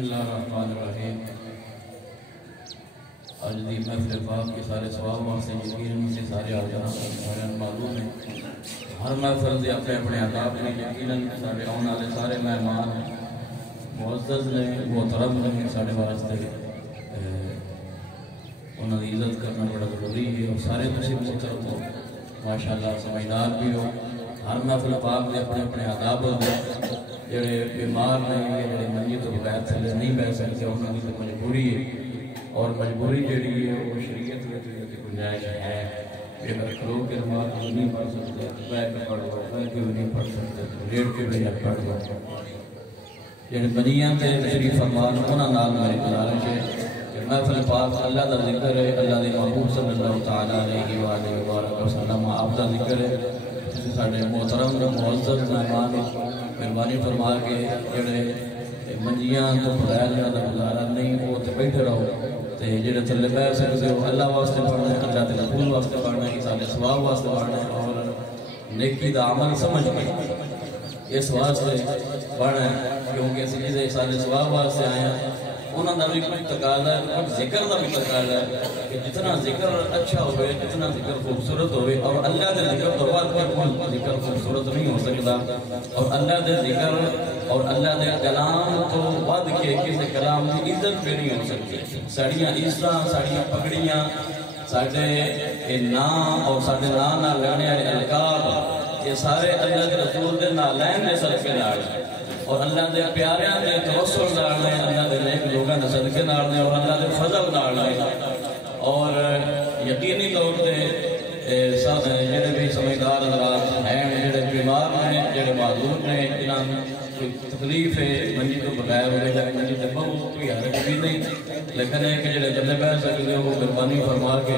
اللہ الرحمن الرحیم۔ آج دی محفل پاک کے سارے ثواب واسطے یقیناً سے سارے آجانا سارے معلوم ہیں۔ ہر محفل دے اپنے اپنے آداب نے یقیناً سارے آن والے سارے مہمان معزز نے محترم نے سارے واسطے انہوں نے عزت کرنا بڑا ضروری ہے اور سارے تسی محترم ہو ماشاءاللہ سمجھدار بھی ہو۔ ہر محفل پاک دے اپنے اپنے آداب ہوتے جڑے بیمار نہیں ہے جڑے منجی تو بغیر تھلے نہیں بیٹھ سکتے انہوں کی تو مجبوری ہے اور مجبوری جڑی ہے وہ شریعت میں گنجائش ہے کہ اگر کھلو کے نماز نہیں پڑھ سکتے بیٹھ کے پڑھ لو بیٹھ کے بھی نہیں پڑھ سکتے لیٹ کے بھی نہ پڑھ لو جڑے بنیاں تے تشریف فرمان انہاں نال میری گزارش ہے کہ محفل پاک اللہ دا ذکر ہے اللہ دے محبوب صلی اللہ تعالی علیہ وآلہ وسلم آپ دا ذکر ہے ساڑھے محترم معزز مہمان مہربانی فرما کے جڑے منجیاں تو بغیر جنہاں دا گزارا نہیں وہ تے بیٹھے رہو تے جڑے تھلے بیٹھ سکتے ہو اللہ واسطے پڑھنا ہے اللہ کے رسول واسطے پڑھنا ہے سارے ثواب واسطے پڑھنا ہے اور نیکی دا عمل سمجھ کے اس واسطے پڑھنا ہے کیونکہ اسی چیزیں سارے ثواب واسطے آئے ہیں انہوں نے بھی کچھ تقاضا ہے کچھ ذکر کا بھی تقاضا ہے کہ جتنا ذکر اچھا ہوئے جتنا ذکر خوبصورت ہوئے اور اللہ دے ذکر تو بعد کے کوئی ذکر خوبصورت نہیں ہو سکتا اور اللہ دے ذکر اور اللہ دے کلام تو بعد کے کسی کلام کی عزت بھی نہیں ہو سکتی ساڑیاں عزتاں ساڑیاں پگڑیاں ساڑھے نام اور ساڑھے نام نہ لگانے والے القاب یہ سارے اللہ کے رسول دے نالین دے صدقے نال اور اللہ دے پیاریاں دے توسل نال نے اللہ دے نیک لوگاں دے صدقے نال نے اور اللہ دے فضل نال نے اور یقینی طور تے جڑے بھی سمجھدار حضرات ہیں جڑے بیمار ہیں جڑے معذور نے جنہاں کوئی تکلیف ہے منجی تو بغیر ہوئے لیکن منجی تے بہت کوئی حرج بھی نہیں لیکن ہے کہ جڑے جلے بیٹھ سکتے ہو وہ مہربانی فرما کے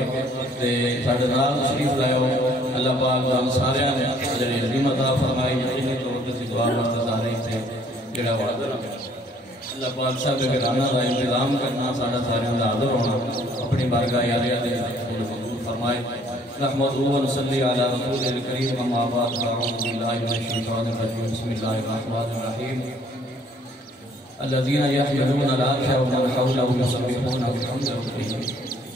تے ساڈے نال تشریف لائیو اللہ پاک دان سارے نے جڑی عظیم عطا فرمائی یقینی طور تے دعا واسطے سارے تھے جڑا وعدہ اللہ پاک صاحب کے گھرانا کا انتظام کرنا ساڈا سارے دا حاضر ہونا اپنی بارگاہ یاریاں دے قبول فرمائے نحمد و نصلی علی رسول الکریم اما بعد اعوذ باللہ من الشیطان الرجیم بسم اللہ الرحمن الرحیم الذين يحملون العرش ومن حوله يسبحون بحمد ربهم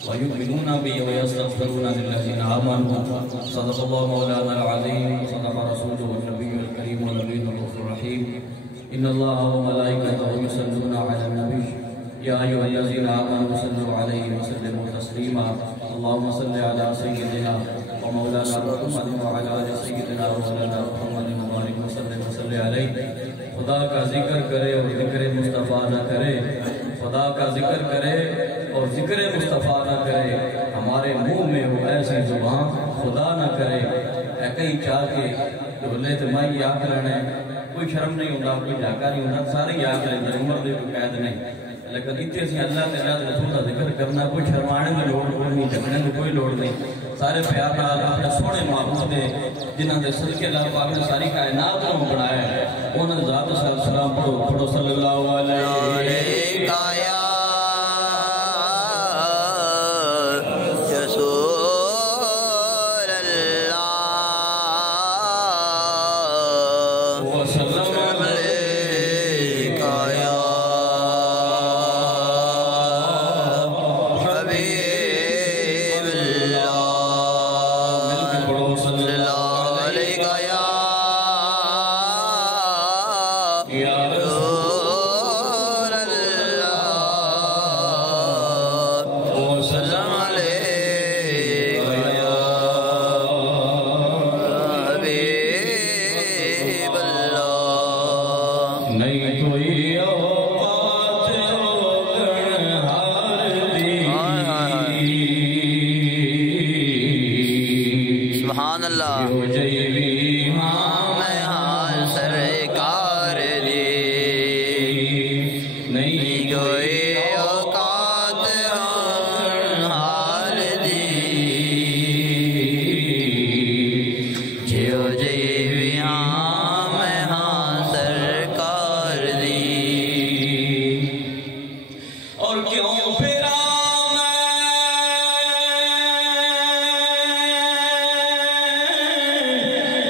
ويؤمنون به ويستغفرون للذين آمنوا صدق الله مولانا العظيم صدق رسوله النبي الكريم والنبي الرحيم إن الله وملائكته يصلون على النبي يا أيها الذين آمنوا صلوا عليه وسلموا تسليما اللهم صل على سيدنا ومولانا محمد وعلى آل سيدنا ومولانا محمد وبارك وسلم وصل عليه خدا کا ذکر کرے اور ذکر مصطفیٰ نہ کرے خدا کا ذکر کرے اور ذکر مصطفیٰ نہ کرے ہمارے منہ میں وہ ایسی زبان خدا نہ کرے اے کئی چاہ کے بھلے تو مائی یاد رہنے کوئی شرم نہیں ہوتا کوئی جھاکا نہیں ہوتا سارے یاد رہنے عمر دے کوئی قید نہیں لیکن اتنے سے اللہ کے اللہ رسول کا ذکر کرنا کوئی شرمانے میں لوڑ نہیں جھکنے میں کوئی لوڑ نہیں سارے پیار نال اپنے سونے معبود دے جنہاں دے صدقے اللہ پاک نے ساری کائنات کو بنایا ہے انہاں ذات سلام پڑھو صلی اللہ علیہ وسلم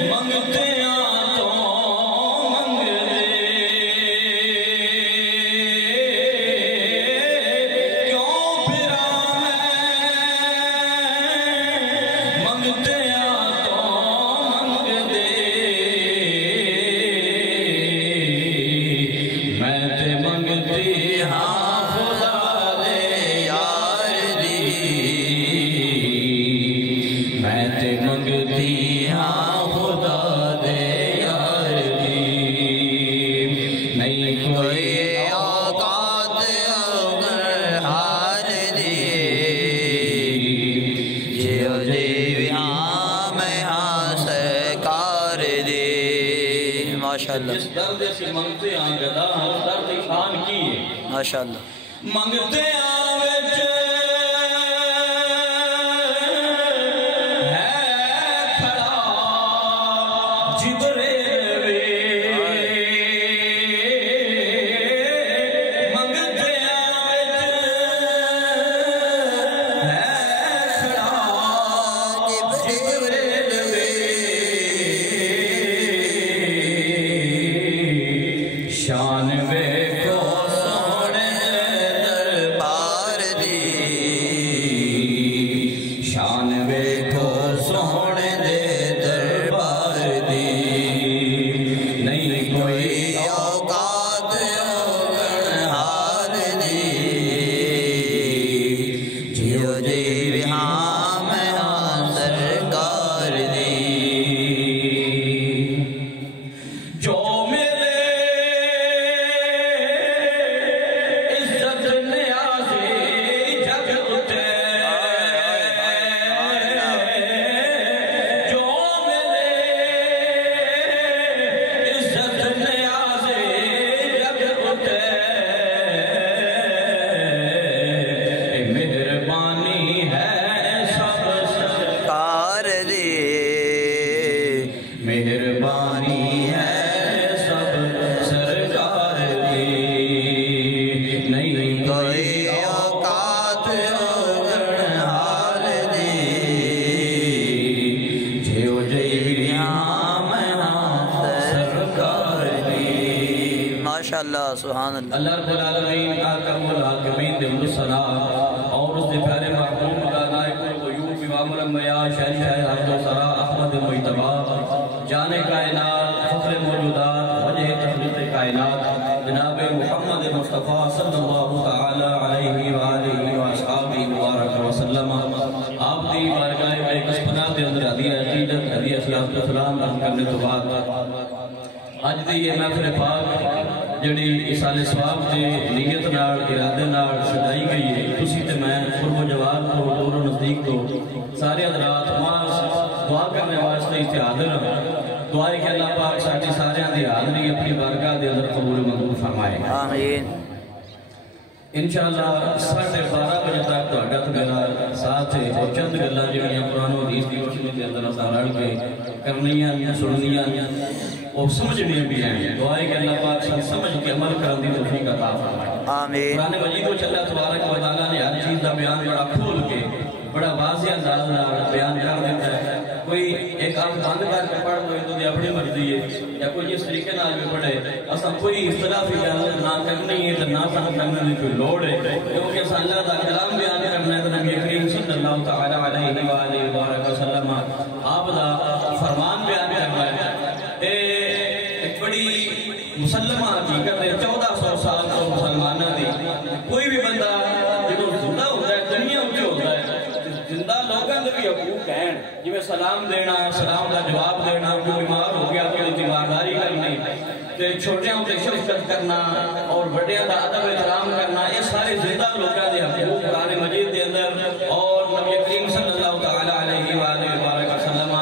منگتے منگتے تو منگ دے میں تے منگتی ہاں خدا دے یار دی میں تے منگتی ہاں خدا دے یار دی نہیں کوئی اوقات اگر ہار دی جیو دیوی ہاں میں ہاں سرکار دی ماشاءاللہ جس درد سے منگتے آن گدا اس درد شان کی ہے ماشاءاللہ منگتے آوے شان وے کو سونے دربار دی شان وے کو سونے دے دربار دی نہیں کوئی اوقات ہار دی جیو دیوی ہاں میں ہاں سرکار دی جو مہربانی ہے سب سرکار دی نہیں کوئی اوقات اگر حال دی جیو جیوی ہاں میں ہاں سرکار دی ماشاءاللہ سبحان اللہ اللہ رب العالمین آکم الحاکمین دے الصلاة اور اس دے پیارے محبوب کا نائب الغیوب امام الانبیاء شہری شاہد حمد و سرا احمد مجتبہ جان کائنات فخر موجودات وجہ تخلیق کائنات جناب محمد مصطفیٰ صلی اللہ تعالی علیہ وآلہ وآصحابہ مبارک وسلم آپ دی بارگاہ میں قسمنات دے اندر حدیعہ عقیدت حدیعہ صلاة و سلام رحم کرنے تو بعد آج دی یہ محفل پاک جڑی اسال ثواب دے نیت نال ارادے نال سجائی گئی ہے تسی تے میں قرب و جواب تو دور و نزدیک تو سارے حضرات دعا کرنے واسطے اتحادر دعا ہے کہ اللہ پاک ساٹھی سارے دی حاضری اپنی بارگاہ دے اندر قبول منظور فرمائے آمین انشاءاللہ 12:30 بجے تک تو اڈت گلا ساتھ ہے اور چند گلا جڑیاں قرآن و حدیث کی روشنی کے اندر آسان لڑ کے کرنیاں سننیاں اور سمجھنے بھی ہیں دعا ہے کہ اللہ پاک سمجھ کے عمل کرن دی توفیق عطا فرمائے آمین قرآن مجید و اللہ تبارک و تعالیٰ نے ہر چیز کا بیان بڑا کھول کے بڑا واضح انداز بیان کر دیتا ہے کوئی ایک آپ بند کر کے پڑھ دو تو اپنی مرضی ہے یا کوئی اس طریقے نال بھی پڑھے اصلا کوئی اختلافی اجازت نہ کرنی ہے تو نہ کرنے کی کوئی لوڑ ہے کیونکہ اصلا اللہ کا کلام بیان کرنا ہے تو نبی کریم صلی اللہ تعالی علیہ وآلہ وسلم آپ دا فرمان بیان کرنا ہے ایک بڑی مسلمہ حقیقت ہے 1400 سال کو مسلمانہ دی کوئی بھی بندہ جب زندہ ہوتا ہے دنیا ہوتی ہوتا ہے زندہ لوگوں نے بھی حقوق ہیں جی میں سلام دینا سلام کا جواب دینا کوئی بیمار ہو گیا تو تیمارداری کرنی چھوٹیاں ہوتے شفقت کرنا اور بڑیاں کا ادب احترام کرنا یہ سارے زندہ لوگوں نے حقوق قرآن مجید کے اندر اور نبی کریم صلی اللہ تعالی علیہ وآلہ وسلم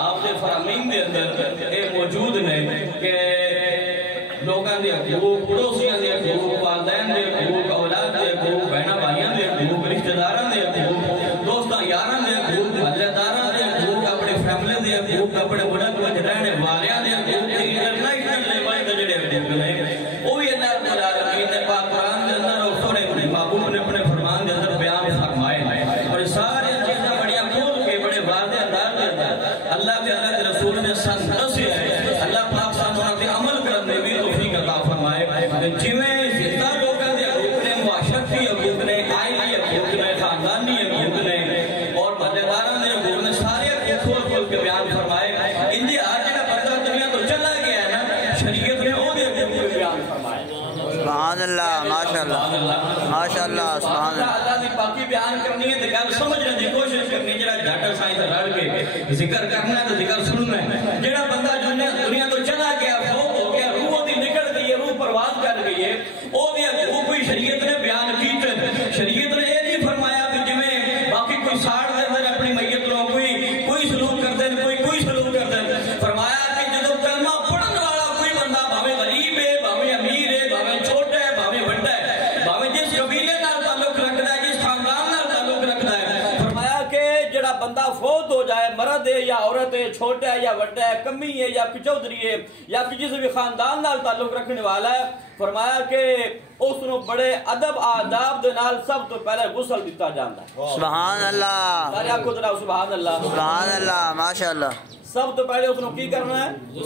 آپ کے فرامین کے اندر یہ موجود نے کہ لوگوں کے حقوق پڑوسیاں کے حقوق والدین کے حقوق اولاد کے حقوق بہنوں بھائیوں کے حقوق رشتہ داراں کے حقوق دوستاں یاراں کے حقوق محلے داراں کے حقوق اپنے فیملی کے حقوق اپنے ملک میں رہنے والیاں کے حقوق انٹرنیشنل لیول کے جڑے حقوق ہیں وہ بھی اللہ رب العالمین نے پاک قرآن کے اندر اور سورہ محبوب نے اپنے فرمان کے اندر بیان فرمائے اور سارے چیزیں بڑیاں کھول کے بڑے واضح انداز کے اندر اللہ کے رسول نے سنسے ہے اللہ پاک سانوں کے عمل کرنے میں توفیق عطا فرمائے جویں زندہ لوگوں کے حقوق نے معاشرتی حقوق نے آئلی حقوق نے خاندانی حقوق نے اور بھلے داراں نے حقوق نے سارے حقوق اللہ ماشاءاللہ سبحان اللہ اللہ دی پاکی بیان کرنی ہے تو گل سمجھنے دی کوشش کرنی ہے جڑا جھٹ سائیں تے رل کے ذکر کرنا ہے تو ذکر سننا ہے جڑا بندہ دنیا تو چلا گیا فوت ہو گیا روح دی نکل گئی ہے روح پرواز کر گئی ہے او دی کوئی شریعت نے بیان کیتے شریعت نے یہ نہیں فرمایا کہ جویں باقی کوئی ساڑ دے اندر اپنی میت نوں کوئی سلوک کرتے ہیں کوئی سلوک کرتے ہیں فرمایا کہ جدوں کلمہ پڑھن والا کوئی بندہ بھاویں غریب ہے بھاویں امیر ہے بھاویں چھوٹا ہے بھاویں بڑا ہے بھاویں جس قبیلے نال تعلق رکھتا ہے جس خاندان نال تعلق رکھتا ہے فرمایا کہ جڑا بندہ فوت ہو جائے مرد ہے یا عورت ہے چھوٹا ہے یا بڑا ہے کمی ہے یا چودھری ہے یا کسی بھی خاندان نال تعلق رکھنے والا ہے فرمایا کہ اس نو بڑے ادب آداب دے نال سب تو پہلے غسل دیتا جاندا ہے سبحان اللہ سارے آکھو ذرا سبحان اللہ سبحان اللہ ماشاءاللہ سب تو پہلے اس نو کی کرنا ہے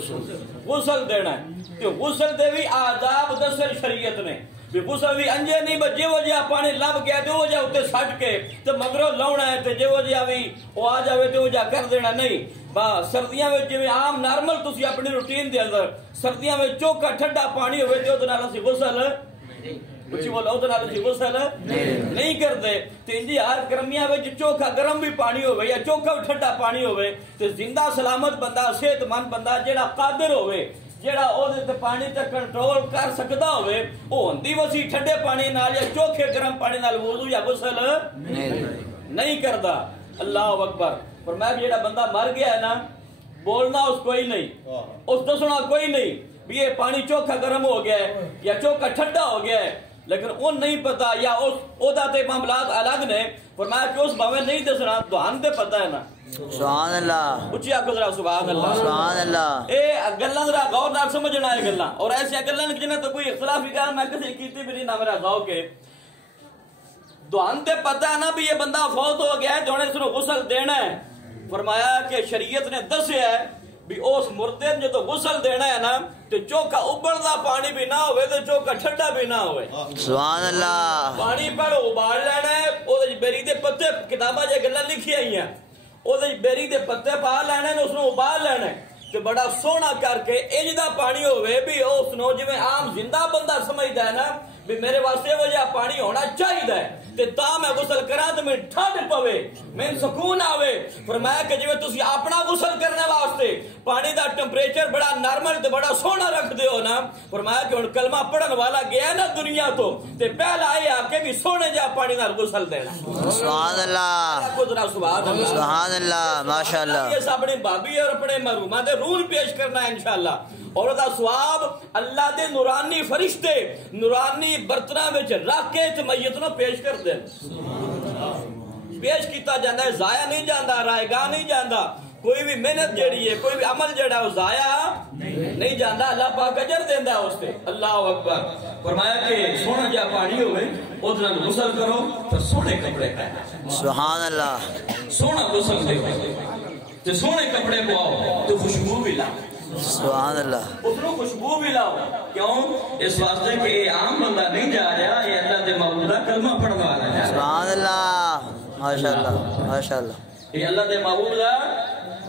غسل دینا ہے کہ غسل دے بھی آداب دسر شریعت نے بھی غسل بھی انجے نہیں بجے وہ جا پانی لب گیا تو وہ جا اتے سٹ کے تو مگروں لاؤنا ہے تو جے وہ جا بھی وہ آ جاوے تو وہ جا کر دینا نہیں سردیاں میں جویں عام نارمل تسی اپنی روٹین دے اندر سردیاں میں چوکا ٹھنڈا پانی ہوئے تو ادھر نال اسی غسل کچھ بولا ادھر نال اسی غسل نہیں کرتے تو انجی ہر گرمیاں میں چوکا گرم بھی پانی ہوئے یا چوکا ٹھنڈا پانی ہوئے تو زندہ سلامت بندہ صحت مند بندہ جیڑا قادر ہوئے جیڑا او دے تے پانی تے کنٹرول کر سکدا ہوئے او ہندی وسی ٹھنڈے پانی نال یا چوکھے گرم پانی نال وضو یا غسل نہیں کردا اللہ اکبر فرمایا کہ جیڑا بندہ مر گیا ہے نا بولنا اس کوئی نہیں اس دسنا کوئی نہیں بھی یہ پانی چوکھا گرم ہو گیا ہے یا چوکھا ٹھنڈا ہو گیا ہے لیکن ان نہیں پتا یا اس اودا تے معاملات الگ نے فرمایا کہ اس باویں نہیں دسنا تو ہم تے پتہ ہے نا سبحان اللہ اچھی آکھو ذرا سبحان اللہ سبحان اللہ اے گلاں ذرا غور نال سمجھنا ہے گلاں اور ایسی گلاں جنہیں تو کوئی اختلافی گل میں کسی کیتی بھی نہیں نہ میرا غور کے دوان تے پتہ ہے نا بھی یہ بندہ فوت ہو گیا ہے تو انہیں اس کو غسل دینا ہے فرمایا کہ شریعت نے دسیا ہے بھی اس مردے نے جو غسل دینا ہے نا تو چوکا ابلدا پانی بھی نہ ہوئے تو چوکا ٹھنڈا بھی نہ ہوئے سبحان اللہ پانی پر ابال لینا ہے او دے بیری دے پتے کتاباں جے گلاں لکھی آئی ہیں او دے بیری دے پتے پا لینے نے اس نو ابال لینا ہے کہ بڑا سونا کر کے انج دا پانی ہوئے بھی اس نو جویں عام زندہ بندہ سمجھدا ہے نا بھی میرے واسطے وجہ پانی ہونا چاہیے تے تا میں غسل کراں تے میں ٹھنڈ پوے میں سکون آوے فرمایا کہ جویں تسی اپنا غسل کرنے واسطے پانی دا ٹمپریچر بڑا نارمل تے بڑا سونا رکھ دیو نا فرمایا کہ ہن کلمہ پڑھن والا گیا نا دنیا تو تے پہلا اے آ کے بھی سونے جا پانی نال غسل دینا سبحان اللہ سبحان اللہ سبحان اللہ ماشاءاللہ یہ اپنے بابی اور اپنے مرحوماں دے روح پیش کرنا ہے انشاءاللہ اور دا ثواب اللہ دے نورانی فرشتے نورانی برتناں وچ رکھ کے تے میت نو پیش کر دے پیش کیتا جاندا ہے ضائع نہیں جاندا رائے گاہ نہیں جاندا کوئی بھی محنت جڑی ہے کوئی بھی عمل جڑا ہے ضائع نہیں جاندا اللہ پاک اجر دیندا ہے اس تے اللہ اکبر فرمایا کہ سونا جا پانی ہوے اس نال غسل کرو تو سونے کپڑے پہنو سبحان اللہ سونا غسل دے تے سونے کپڑے پاؤ تو خوشبو بھی لاؤ سبحان اللہ اس کو خوشبو بھی لاؤ کیوں اس واسطے کہ یہ عام بندہ نہیں جا رہا یہ اللہ دے محبوب دا کلمہ پڑھنے والا ہے سبحان اللہ ماشاءاللہ ماشاءاللہ یہ اللہ دے محبوب دا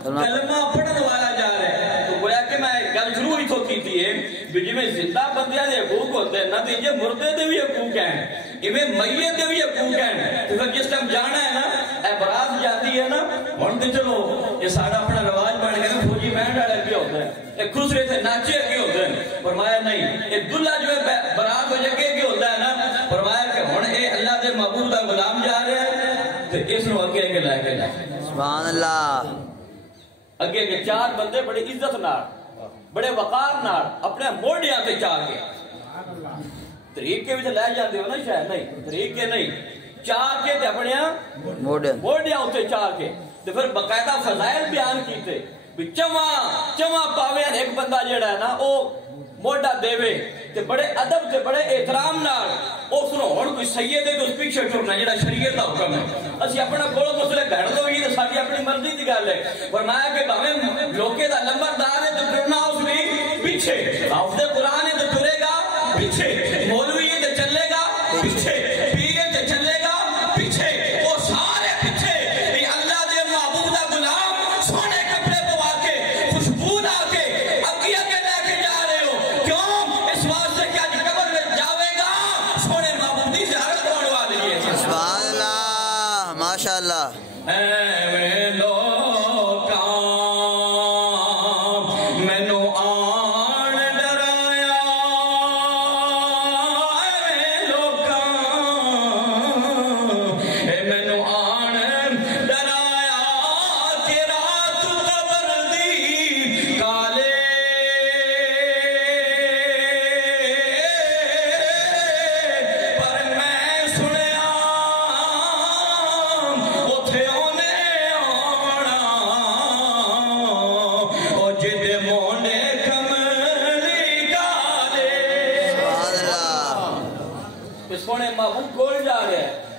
کلمہ پڑھنے والا جا رہا ہے تو گویا کہ میں گل شروع ہی تو کی تھی بھی جی میں زندہ بندیاں دے حقوق ہوتے ہیں نتیجے مردے دے بھی حقوق ہیں ایویں میت دے بھی حقوق ہیں تو پھر جس ٹائم جانا ہے نا اے برات جاتی ہے نا ہن تے چلو یہ ساڈا اپنا رواج بن گیا نا فوجی بینڈ والے بھی ہوتے ہیں ایک دوسرے سے ناچے کے ہوتے ہیں فرمایا نہیں یہ دلہا جو ہے برات ہو جگہ کے ہوتا ہے نا فرمایا کہ ہن اے اللہ دے محبوب دا غلام جا رہا ہے تے اس نو اگے کے لے کے جائے سبحان اللہ اگے کے چار بندے بڑے عزت نال بڑے وقار نال اپنے موڑیاں تے چاہ کے طریقے وچ لے جاندے ہو نا شاید نہیں طریقے نہیں چاہ کے تے اپنے موڑیاں تے چاہ کے تے پھر باقاعدہ فضائل بیان کیتے بھی چواں پاوے ایک بندہ جڑا ہے نا او موڈا دیوے تے بڑے ادب تے بڑے احترام نال اس نو ہن کوئی سید ہے تو اس پیچھے ٹرنا جڑا شریعت دا حکم ہے اسی اپنا کول مسئلے گھڑ دو گی تے ساری اپنی مرضی دی گل ہے فرمایا کہ بھاویں لوکے دا لمبردار ہے تے ٹرنا اس بھی پیچھے حافظ قرآن ہے تے ٹرے گا پیچھے مولوی ہے تے چلے گا پیچھے پیر ہے تے چلے گا پیچھے وہ سارے پیچھے یہ اللہ دے محبوب دا غلام سونے کپڑے پوا کے خوشبو لا کے اگے اگے لے کے جا رہے ہو کیوں اس واسطے کہ اج قبر میں جاوے گا سونے محبوب دی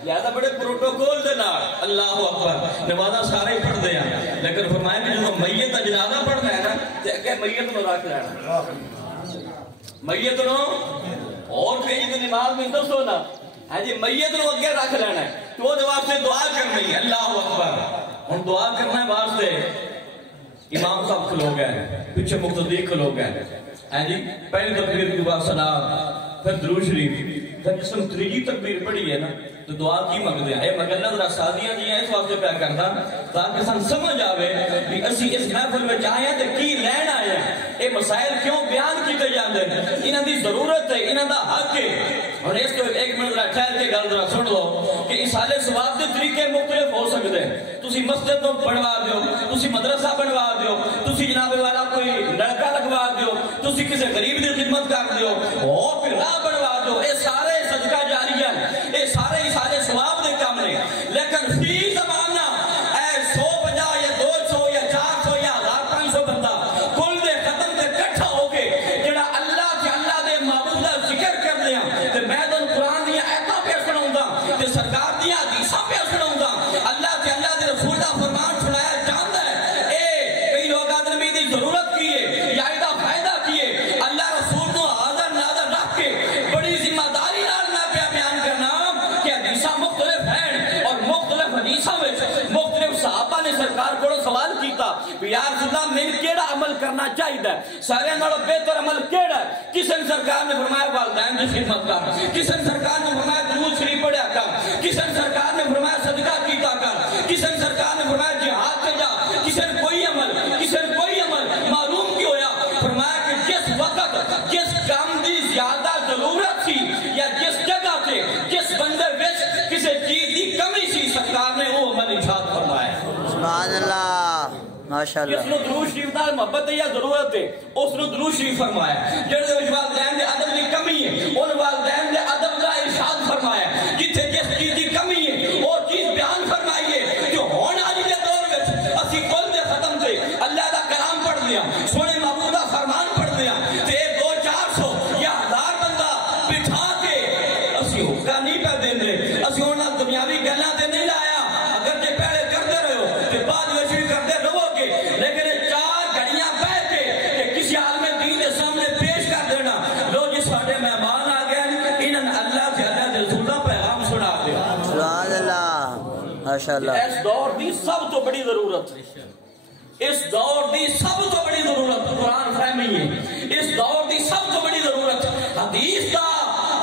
لہذا بڑے پروٹوکول دے نال اللہ اکبر نمازاں سارے ہی پڑھ دے ہیں، لیکن فرمایا کہ جو میت کا جنازہ پڑھنا ہے نا تے اگے میت نو رکھ لینا، میت نو اور کہیں تو نماز میں دسو نا ہاں جی میت نو اگے رکھ لینا ہے تو وہ واسطے دعا کرنی ہے، اللہ اکبر ہن دعا کرنے واسطے امام صاحب کھلو گئے، پیچھے مقتدی کھلو گئے ہاں جی، پہلی تکبیر کے بعد سلام، پھر درود شریف، پھر جس نے تیجی تکبیر پڑھی ہے نا تو دعا کی مانگتے ہیں، اے مگلہ ذرا سادیاں جی ہیں اس واسطے پیا کرتا تاکہ سن سمجھ آوے کہ اسی اس محفل میں آئے ہیں تے کی لین آئے ہیں، اے مسائل کیوں بیان کیتے جاندے ہیں، انہاں دی ضرورت ہے، انہاں دا حق ہے۔ اور اس کو ایک منٹ ذرا ٹھہر کے گل ذرا سن لو کہ ایصال ثواب دے طریقے مختلف ہو سکتے ہیں، تسی مسجد تو بنوا دیو، تسی مدرسہ بنوا دیو، تسی جناب والا کوئی نلکا لگوا دیو، تسی کسی غریب دی خدمت کر دیو اور پھر راہ بنوا دیو، اے سارے صدقہ جاریہ اے سارے ایصال ثواب دے کام نے، لیکن فی زمانہ اے 150 یا 200 یا 400 یا 1500 بندہ کل دے ختم دے کٹھا ہو کے جڑا اللہ کے اللہ دے معبود دا ذکر کر دیا تے میں تو قرآن دیا ایتاں پہ سناؤں گا تے سرکار دیا حدیثاں پہ سناؤں گا، اللہ کے اللہ دے رسول دا فرمان سنایا جاندا ہے، اے کئی لوگ آدمی دی ضرورت کیے یا ایدا فائدہ کیے، اللہ رسول کو حاضر ناظر رکھ کے بڑی ذمہ داری نال میں پہ بیان کرنا کہ حدیثاں مختلف ہیں اور مختلف حدیثاں میں مختلف صحابہ نے سرکار کو سوال کیتا یا رسول اللہ میں کیڑا عمل کرنا چاہیے، سارے نالوں بہتر عمل کیڑا ہے؟ کسی نے سرکار نے فرمایا والدین کی خدمت کر، کسی نے سرکار نے فرمایا درود شریف پڑھیا کر، کسی نے سرکار نے فرمایا صدقہ کیتا کر، کسی نے سرکار نے فرمایا جہاد پہ جا، کسی نے کوئی عمل معلوم کی ہویا، فرمایا کہ جس وقت جس کام دی زیادہ ضرورت تھی یا جس جگہ سے جس بندے وچ کسی چیز دی کمی سی سرکار نے وہ عمل ارشاد فرمایا۔ سبحان اللہ ماشاءاللہ۔ جس نو درود شریف نال محبت ہے یا ضرورت ہے اس نو درود شریف فرمایا، جڑے والدین دے ادب دی کمی ہے ان والدین دے ادب دا ارشاد فرمایا، جتھے جس چیز دی کمی ہے وہ چیز بیان فرمائیے جو ہون والی دے دور وچ اسی کل دے ختم تے اللہ دا کلام پڑھ لیا، سونے محبوب دا فرمان پڑھ لیا تے 200-400 یا 1000 بندہ بٹھا کے اسی حکم نہیں پہ دیندے، اسی انہاں دنیاوی گلاں تے نہیں لایا، اگر جے پہلے کرتے رہو تے بعد وچ بھی کرتے رہو گے، لیکن 4 گھڑیاں بیٹھ کے کہ کسی عالم دین کے سامنے پیش کر دینا لو جی ساڈے مہمان آ گئے انہاں نے اللہ کے اللہ دے رسول دا پیغام سنا دیا۔ سبحان اللہ ماشاءاللہ۔ اس دور دی سب تو بڑی ضرورت، اس دور دی سب تو بڑی ضرورت قرآن فہمی ہے، اس دور دی سب تو بڑی ضرورت حدیث دا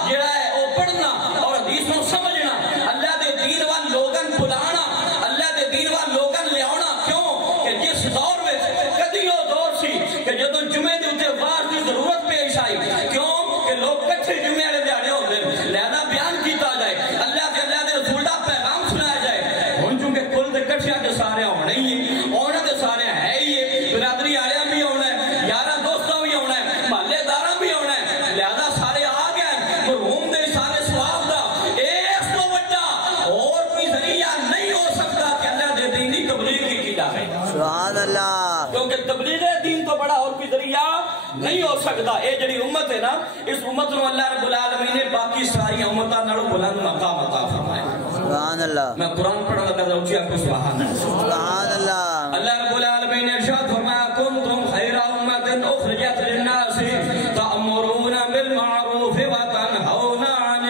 جڑا ہے وہ پڑھنا اور حدیث کو سمجھنا، اللہ دے دین وال لوگن بلانا، اللہ دے دین وال لوگن لے آنا، کیوں کہ جس دور میں کدی وہ دور سی کہ جدو جمعے دے اوتے واز دی ضرورت پیش آئی، کیوں کہ لوگ کٹھے جمعے والے دیہڑے ہوندے لہذا بیان کیتا جائے، اللہ کے اللہ دے رسول دا پیغام سنایا جائے، ہن چونکہ کل دے کٹھیاں دے سارے ہونے ہی ہیں، اونا دے سارے ہے ہی ہے، برادری والے بھی ہونا ہے، یاراں دوستاں بھی ہونا ہے، محلے داراں بھی ہونا ہے، لہذا سارے آ گئے مرحوم دے سارے ثواب دا اس تو بڑا اور کوئی ذریعہ نہیں ہو سکتا کہ اللہ دے دین دی تبلیغ کی جائے۔ سبحان اللہ۔ کیونکہ تبلیغ دین تو بڑا اور کوئی ذریعہ نہیں ہو سکتا، اے جڑی امت ہے نا اس امت نو اللہ رب العالمین نے باقی ساری امتاں نالوں بلند مقام عطا فرمایا۔ سبحان اللہ۔ میں قرآن پڑھا لگا اونچی آپ کو سبحان اللہ۔ سبحان اللہ۔ اللہ رب العالمین نے ارشاد فرمایا کنتم خیر امت اخرجت للناس تأمرون بالمعروف وتنہون عن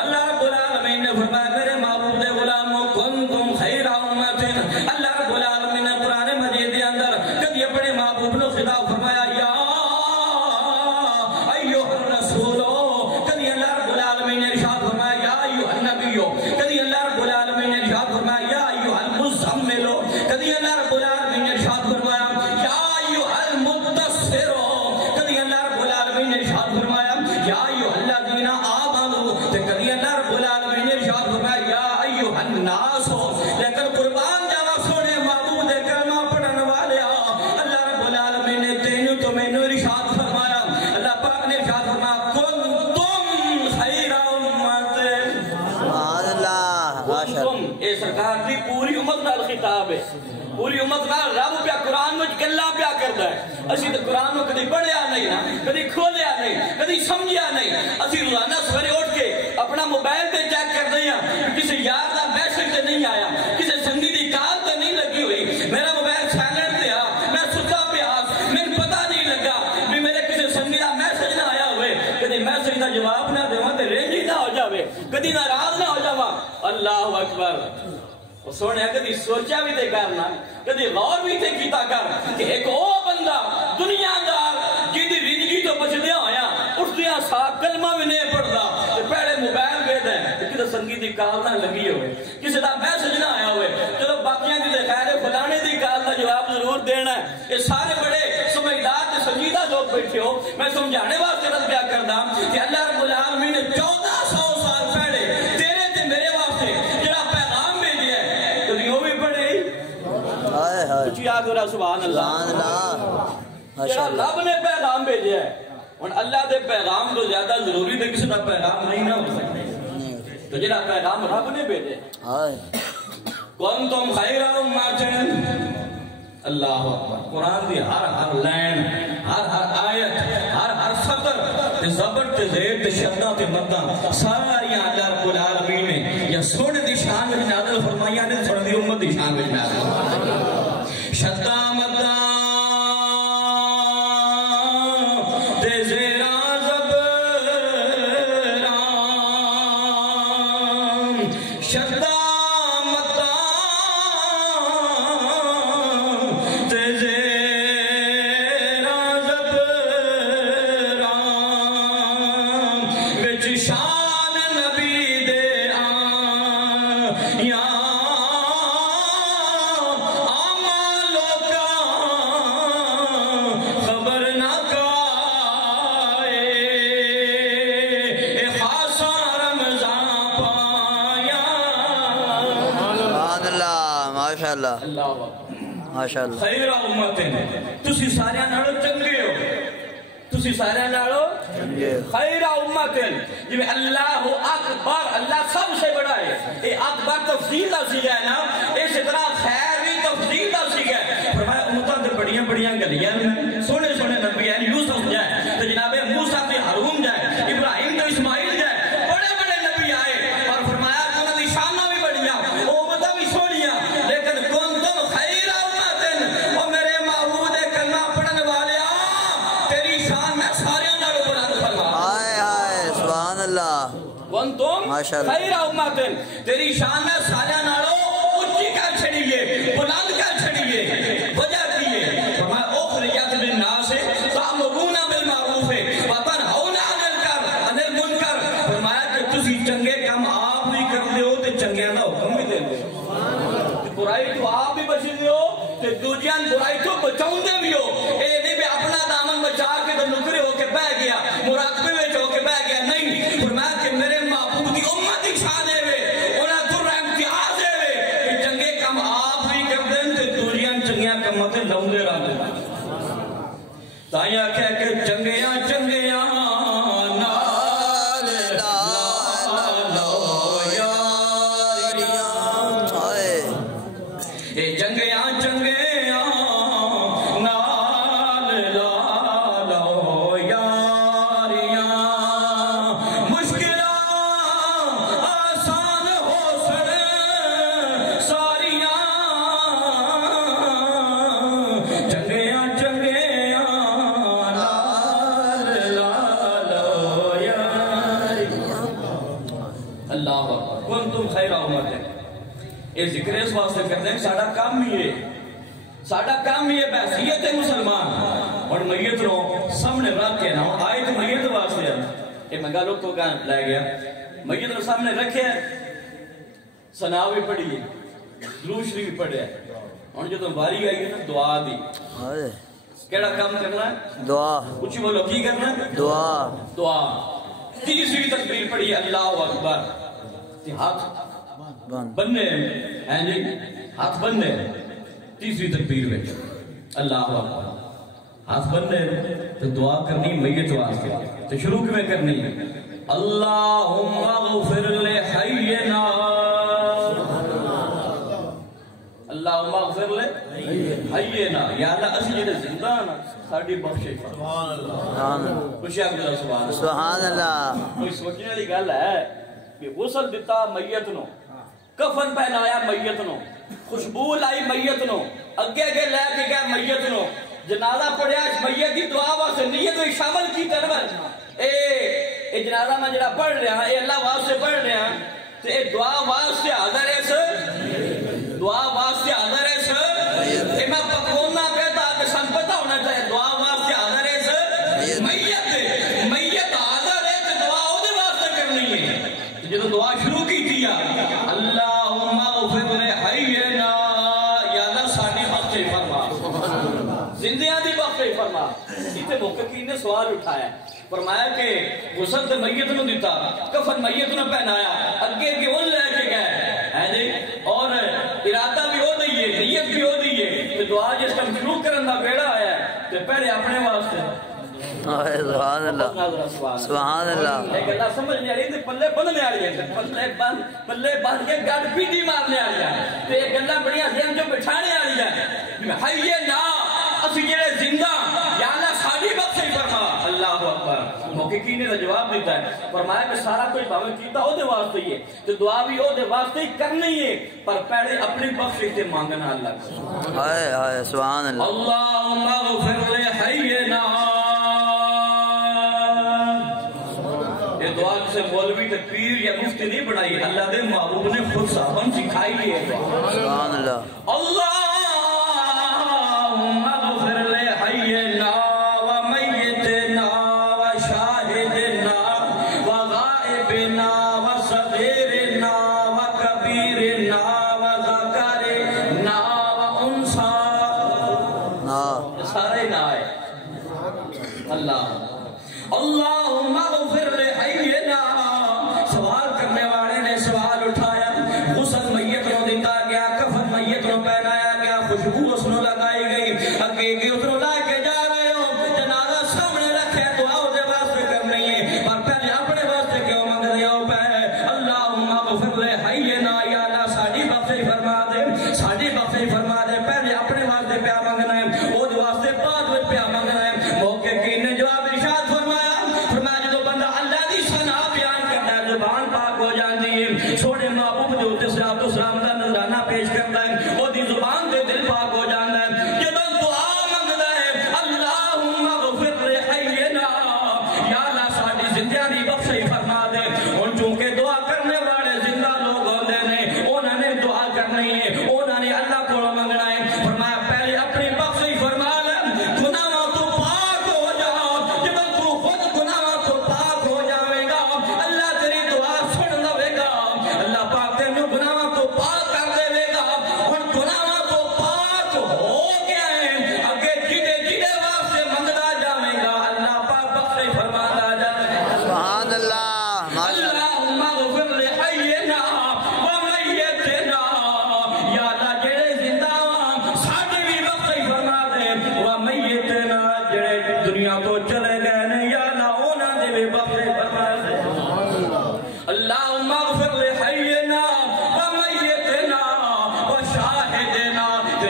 اللہ رب العالمین نے فرمایا میرے محبوب دے غلاموں کنتم خیر امت، اللہ رب العالمین نے قرآن مجید کے اندر کبھی اپنے محبوب نے خطاب فرمایا یا ایھا الرسول، کبھی اللہ رب العالمین نے ارشاد فرمایا یا ایھا النبی، کبھی اللہ رب العالمین نے ارشاد فرمایا یا ایھا المزمل، کبھی اللہ رب العالمین نے ارشاد فرمایا یا ایھا المدثر، کبھی اللہ رب العالمین نے ارشاد فرمایا یا ایھا الذین آمنوا، کبھی اللہ رب العالمین نے ارشاد فرمایا یا ایھا الناس، لیکن قربان جاوا سونے محبوب دے کلمہ پڑھن والے اللہ رب العالمین نے تینوں تو مینوں ارشاد فرمایا، اللہ پاک نے ارشاد فرمایا کنتم خیر امت۔ سبحان اللہ ماشاءاللہ۔ تم اے سرکار دی پوری امت نال خطاب ہے، پوری امت نال رب پیا قرآن میں گلاں پیا کردا ہے اسی تے قرآن نو کدی پڑھیا نہیں نا کدی کھولیا نہیں کدی سمجھیا نہیں اسی روزانہ سویرے اٹھ کے اپنا موبائل تے چیک کردے ہاں کسی یار دا میسج تے نہیں آیا کسی سنگی دی کال تے نہیں لگی ہوئی میرا موبائل سائلنٹ تے میں ستا پیا مینوں پتہ نہیں لگا بھی میرے کسی سنگی دا میسج نہ آیا ہوئے کدی میسج دا جواب نہ دیواں تے رینج ہی نہ ہو جاوے کدی ناراض نہ ہو جاواں اللہ اکبر سونے کدی سوچا بھی تے کرنا کدی غور بھی تے کیتا کر کہ ایک او بندہ دنیا دار جیدی زندگی تو بچدیا ہویا اٹھدیاں سا کلمہ بھی نہیں پڑھدا تے پہلے موبائل ویکھدا ہے تے کدی سنگی دی کال نہ لگی ہوئے کسی دا میسج نہ آیا ہوئے چلو باقیاں دی تے خیر فلانے دی کال دا جواب ضرور دینا ہے یہ سارے بڑے سمجھدار تے سنجیدہ لوگ بیٹھے ہو میں سمجھانے واسطے رد کیا کردا کہ اللہ رب العالمین نے 1400 سال پہلے تیرے تے میرے واسطے کچھ آگ رہا سبحان اللہ جڑا رب نے پیغام بھیجا ہے اور اللہ دے پیغام تو زیادہ ضروری دے کسی دا پیغام نہیں نہ ہو سکتے تو جڑا پیغام رب نے بھیجا کنتم خیر امت اللہ اکبر قرآن دی ہر لائن ہر آیت ہر سطر تے زبر تے زیر تے شدہ تے مدہ ساری اللہ رب العالمین نے یا سونے دی شان میں نازل فرمائیاں نے سونے دی امت دی شان میں نازل فرمائیاں شدہ مدہ تے زیرہ زبران شدہ ماشاءاللہ خیر امت تسی سارے نالو چنگے ہو تسی سارے نالو خیر امت جی اللہ اکبر اللہ سب سے بڑا ہے یہ اکبر تفضیل دا سیگا ہے نا اس طرح خیر بھی تفضیل دا سیگا ہے فرمایا امتاں تے بڑیاں بڑیاں گلیاں سونے سونے نبی ہیں یوسف جائے تو جناب موسیٰ تے ہارون جائے ابراہیم تو اسماعیل جائے بڑے بڑے نبی آئے اور فرمایا کہ انہوں نے شانہ بھی بڑیاں امتاں بھی سونیاں لیکن کون تم خیر امت اور میرے معبود کلمہ پڑھن والے تیری شان میں سارے نالو بلند فرما آئے آئے سبحان اللہ کون تم خیر امت تیری شان میں سارے نالو اچھی کر چھڑیے بلند کر چھڑیے وجہ کیے فرمایا اخرجت للناس تأمرون بالمعروف وتنہون عن المنکر فرمایا کہ تسی چنگے کام آپ بھی کرتے ہو تے چنگیاں دا حکم بھی دیندے ہو برائی تو آپ بھی بچدے ہو تے دوجیاں برائی تو بچاؤندے بھی ہو اے نہیں بھی اپنا دامن بچا کے تے نکرے ہو کے بہ گیا مراقبے وچ ہو کے بہ گیا نہیں فرمایا کہ میرے معبود کی امت کی شان ہے انہاں در امتیاز ہے کہ چنگے کام آپ بھی کردے تے دوجیاں چنگیاں کاماں تے لاؤندے رہندے تائیں کہہ کے چنگیاں چنگیاں یہ ذکر اس واسطے کرتے ہیں ساڑھا کام ہی ہے ساڑھا کام ہی ہے بحثیت مسلمان اور میت رو سامنے رکھ کے نا آئے تو میت واسطے یہ میں گالوں تو کہاں لے گیا میت رو سامنے رکھے سنا بھی پڑھی ہے درود شریف بھی پڑھے اور جو تم باری آئی ہے نا دعا دی کیڑا کام کرنا ہے دعا کچھ بولو کی کرنا ہے دعا دعا تیسری تکبیر پڑھی اللہ اکبر ہاتھ بننے ہیں جی ہاتھ بننے تیسری تکبیر میں اللہ اکبر ہاتھ بننے تو دعا کرنی میت واسطے تو شروع میں کرنی اللہم اغفر لحینا اللہم اغفر لحینا حیے نا یا اللہ اسی جڑے زندہ نا ساڈی بخشش سبحان اللہ خوشی عبداللہ سبحان اللہ سبحان اللہ کوئی سوچنے والی گل ہے کہ غسل دیتا میت نو کفن پہنایا میت نو خوشبو لائی میت نو اگے لے کے گئے میت نو جنازہ پڑھیا میت کی دعا واسطے نیت میں شامل کی طرف اے جنازہ میں جڑا پڑھ رہا اے اللہ واسطے پڑھ رہا تو اے دعا واسطے حاضر ہے سر دعا واسطے حاضر ہے سر اے میں پکونا کہتا کہ سن پتہ ہونا چاہیے دعا واسطے حاضر ہے سر میت حاضر ہے تو دعا ہو دے واسطے کرنی ہے جب دعا شروع کی تھی اللہم اغفر لحینا یا اللہ ساڑی بخشش فرما زندیاں دی بخشش فرما اسے محققین نے سوال اٹھایا فرمایا کہ غسل تے میت نو دیتا کفن میت نو پہنایا اگے کی ان لے کے گئے ہے جی اور ارادہ بھی ہو دیئے نیت بھی ہو دیئے کہ دعا جس ٹائم شروع کرن دا بیڑا آیا تو پہلے اپنے واسطے سبحان اللہ سبحان اللہ ایک اللہ سمجھنے آ رہی ہے پلے بندنے آ رہی ہے پلے بند کے گڑ پیٹی مارنے آ رہی ہے تو ایک اللہ بڑھیا ذہن جو بٹھانے آ رہی ہے حیے نا اسی جڑے زندہ یا اللہ ساڑی بخشش فرما اللہ اکبر محققین نے جواب دیتا ہے فرمایا کہ سارا کوئی باوے کیتا ہو دے واسطے ہی ہے تو دعا بھی ہو دے واسطے ہی کرنی ہے پر پہلے اپنی بخشش سے مانگنا اللہ کو ہائے ہائے سبحان اللہ اللہم اغفر لحینا یہ دعا جسے مولوی تے پیر یا مفتی نہیں بنائی اللہ دے محبوب نے خود صاحبان سکھائی ہے سبحان اللہ اللہم اغفر لحینا ومیتنا وشاہدنا وغائبنا وصغیرنا وکبیرنا وذکرنا وانسا سارے نا ہے اللہ اللہم اغفر لحینا سوال کرنے والے نے سوال اٹھایا غسل میت نو دیتا گیا کفن میت نو پہنایا گیا خوشبو اس نو لگائی گئی اگے گی اس نو لائے کے جا رہے ہو جنازہ سامنے رکھے دعا دے واسطے کر رہی ہے پر پہلے اپنے واسطے کیوں مانگ رہے ہو پہ اللہم اغفر لحینا یا اللہ ساڑی بخشش فرما دے ساڑی بخشش فرما دے پہلے اپنے واسطے پیا مانگنا ہے وہ دے واسطے بعد میں پیا مانگنا ہے موقع کی نے جواب ارشاد فرمایا جو بندہ اللہ دی ثنا بیان کرتا ہے زبان پاک ہو جاتی ہے چھوڑے محبوب جو تے صراط و سلام دا نذرانہ پیش کرتا ہے وہ دی زبان دے دل پاک ہو جاتا ہے جب دعا مانگدا ہے اللہم اغفر لحینا یا اللہ ساڈی زندگیاں دی بخشش فرما دے ہن چونکہ دعا کرنے والے زندہ لوگ ہوندے نے انہاں نے دعا کرنی ہے انہاں نے اللہ کو مانگنا ہے فرمایا پہلے اپنی بخشش فرما لے گناہوں تو پاک ہو جا جب تو خود گناہوں تو پاک ہو جاوے گا اللہ تیری دعا سن لے گا اللہ پاک تینوں گناہوں تو پاک کر دے گا اور گناہوں تو پاک ہو گیا ہے اگے جڑے واسطے منگدا جاوے گا اللہ پاک بخشش فرماتا جاوے گا سبحان اللہ اللہم اغفر لحینا ومیتنا یا اللہ جڑے زندہ ہاں ساڈی بھی بخشش فرما دے ومیتنا جڑے دنیا تو چلے گئے نے یا اللہ انہاں دے بھی بخشش فرما دے اللہم اغفر لحینا ومیتنا وشاہدنا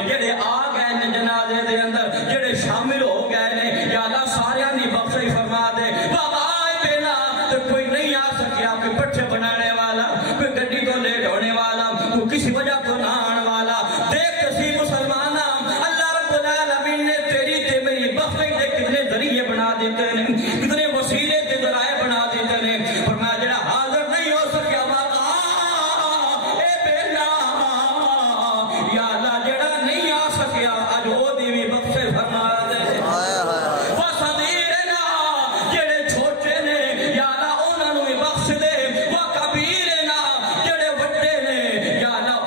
جڑے آ گئے نے جنازے دے اندر جڑے شامل ہو گئے نے یا اللہ ساریاں دی بخشش فرما دے کوئی نہیں آ سکیا کوئی پٹھے بنانے والا کوئی گڈی کو لیٹ ہونے والا کوئی کسی وجہ کو نہ آنے والا دیکھ کسی مسلمان اللہ رب العالمین نے تیری تے میری بخشش دے کتنے ذریعے بنا دیتے ہیں کتنے وسیلے تے ذرائع بنا دیتے ہیں فرمایا جڑا حاضر نہیں ہو سکیا اے بینا یا اللہ جڑا نہیں آ سکیا اج او دی بھی بخشش فرما دے بخش دے وہ کبیر نا جڑے وڈے نے یا اللہ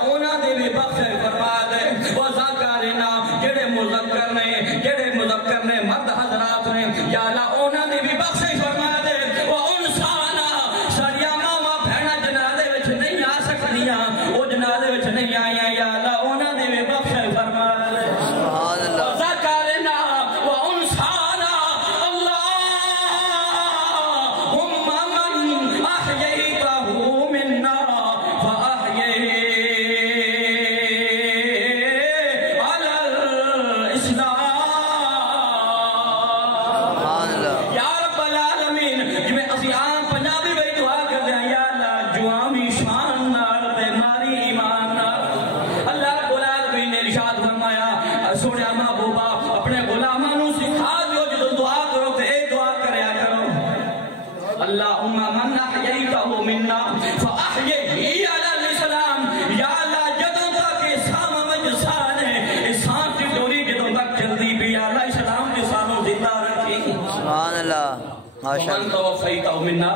ان توفیتہ منا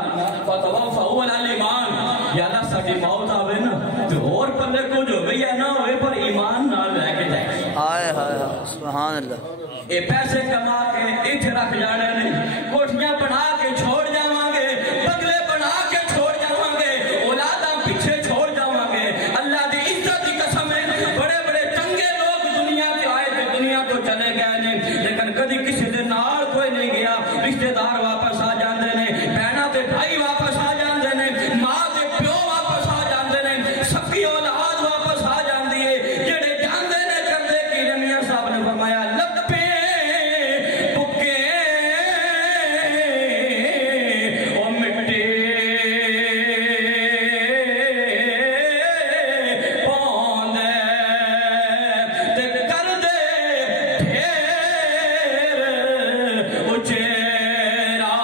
فتوفہ علی الایمان یا اللہ ساڈی موت آوے نا تے اور پلے کو جو گیا نہ ہوئے پر ایمان نال لے کے جائے ہائے ہائے سبحان اللہ اے پیسے کما کے ایتھے رکھ جانے نہیں کوٹھیاں بنا کے چھوڑ جاواں گے بنگلے بنا کے چھوڑ جاواں گے اولاداں پیچھے چھوڑ جاواں گے اللہ دی عزت دی قسم ہے بڑے بڑے چنگے لوگ دنیا تے آئے تے دنیا تو چلے گئے نے لیکن کدی کسی دے نال کوئی نہیں گیا رشتہ دار واپس آ جاندے نے بہناں تے بھائی واپس آ جاندے نے ماں تے پیو واپس آ جاندے نے سکی اولاد واپس آ جاندی ہے جڑے جاندے نے کردے کی میاں صاحب نے فرمایا لپے بکے او مٹی پوندے تے کردے ڈھیر اچیرا